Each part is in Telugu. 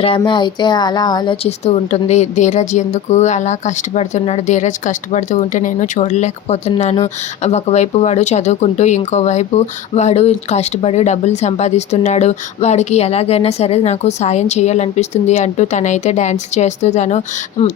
ప్రేమ అయితే అలా ఆలోచిస్తూ ఉంటుంది. ధీరజ్ ఎందుకు అలా కష్టపడుతున్నాడు? ధీరజ్ కష్టపడుతూ ఉంటే నేను చూడలేకపోతున్నాను. ఒకవైపు వాడు చదువుకుంటూ, ఇంకోవైపు వాడు కష్టపడి డబ్బులు సంపాదిస్తున్నాడు. వాడికి ఎలాగైనా సరే నాకు సాయం చేయాలనిపిస్తుంది అంటూ తనైతే డ్యాన్స్ చేస్తూ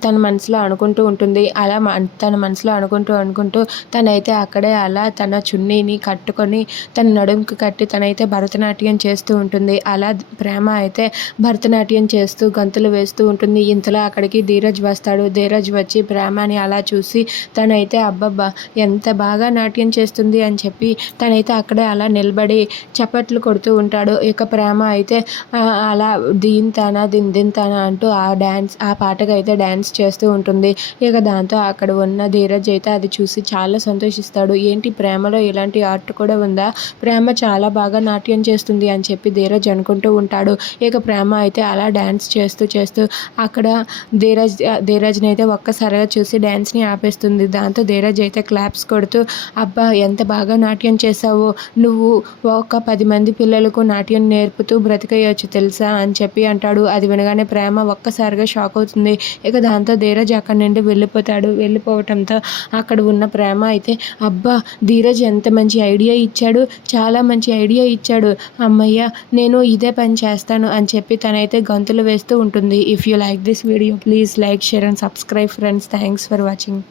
తన మనసులో అనుకుంటూ ఉంటుంది. అలా తన మనసులో అనుకుంటూ తనైతే అక్కడే అలా తన చున్నీని కట్టుకొని తన నడుముకి కట్టి తనైతే భరతనాట్యం చేస్తూ ఉంటుంది. అలా ప్రేమ అయితే భరతనాట్యం చేస్తూ గంతులు వేస్తూ ఉంటుంది. ఇంతలో అక్కడికి ధీరజ్ వస్తాడు. ధీరజ్ వచ్చి ప్రేమని అలా చూసి తనైతే అబ్బబ్బా ఎంత బాగా నాట్యం చేస్తుంది అని చెప్పి తనైతే అక్కడే అలా నిలబడి చప్పట్లు కొడుతూ ఉంటాడు. ఇక ప్రేమ అయితే అలా దింతానా అంటూ ఆ పాటకైతే డ్యాన్స్ చేస్తూ ఉంటుంది. ఇక దాంతో అక్కడ ఉన్న ధీరజ్ అయితే అది చూసి చాలా సంతోషిస్తాడు. ఏంటి ప్రేమలో ఇలాంటి ఆర్ట్ కూడా ఉందా? ప్రేమ చాలా బాగా నాట్యం చేస్తుంది అని చెప్పి ధీరజ్ అనుకుంటూ ఉంటాడు. ఇక ప్రేమ అయితే అలా డ్యాన్స్ చేస్తూ అక్కడ ధీరజ్ని అయితే ఒక్కసారిగా చూసి డ్యాన్స్ని ఆపేస్తుంది. దాంతో ధీరజ్ అయితే క్లాప్స్ కొడుతూ అబ్బా ఎంత బాగా నాట్యం చేసావో, నువ్వు ఒక 10 మంది పిల్లలకు నాట్యం నేర్పుతూ బ్రతికేయొచ్చు తెలుసా అని చెప్పి అంటాడు. అది వినగానే ప్రేమ ఒక్కసారిగా షాక్ అవుతుంది. ఇక దాంతో ధీరజ్ అక్కడి నుండి వెళ్ళిపోతాడు. వెళ్ళిపోవటంతో అక్కడ ఉన్న ప్రేమ అయితే అబ్బా ధీరజ్ ఎంత మంచి ఐడియా ఇచ్చాడు, చాలా మంచి ఐడియా ఇచ్చాడు, అమ్మయ్య నేను ఇదే పని చేస్తాను అని చెప్పి తనైతే గంతులు వేస్తూ ఉంటుంది. If you like this video please like, share and subscribe friends. Thanks for watching.